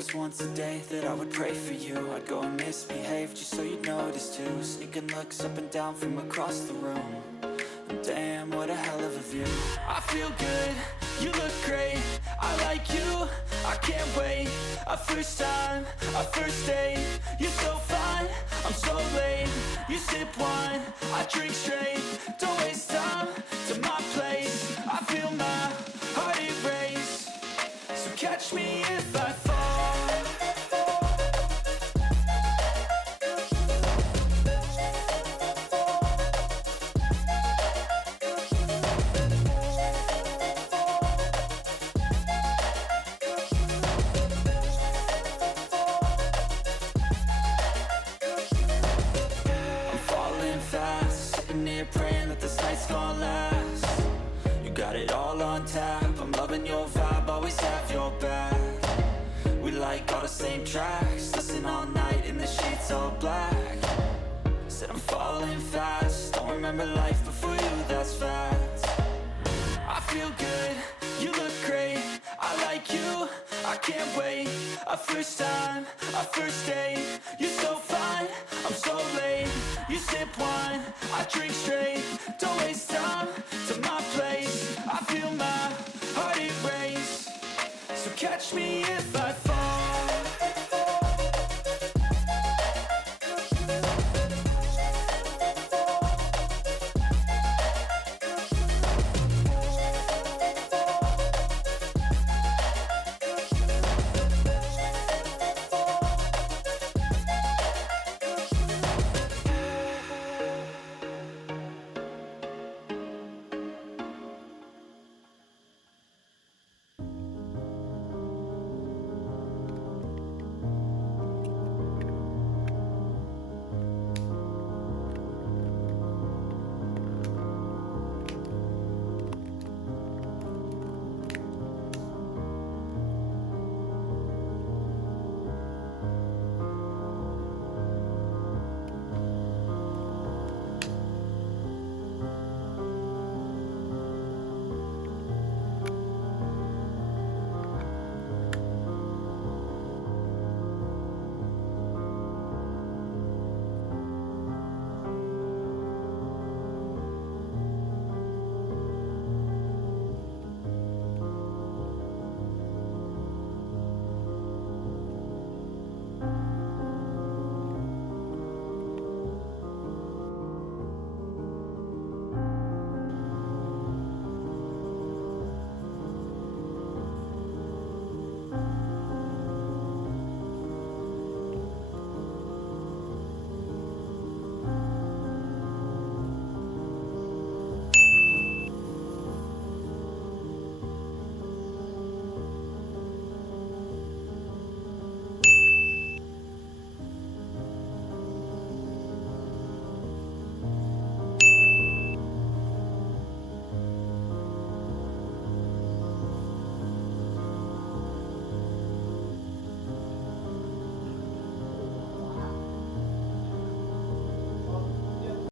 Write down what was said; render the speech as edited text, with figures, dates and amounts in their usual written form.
was once a day that I would pray for you. I'd go and misbehave just so you'd notice too. Sneaking looks up and down from across the room. And damn, what a hell of a view. I feel good, you look great, I like you, I can't wait. A first time, a first date, you're so fine, I'm so late. You sip wine, I drink straight, don't waste time to my place. I feel my heart erase, so catch me if I fall. Praying that this night's gonna last. You got it all on tap, I'm loving your vibe, always have your back. We like all the same tracks, listen all night in the sheets all black. Said I'm falling fast, don't remember life before you, that's fact. I feel good, you look great, I like you, I can't wait. A first time, a first date, you're so fine, I'm so late. You sip wine, I drink straight, don't waste time to my place. I feel my heart erase, so catch me if I fall.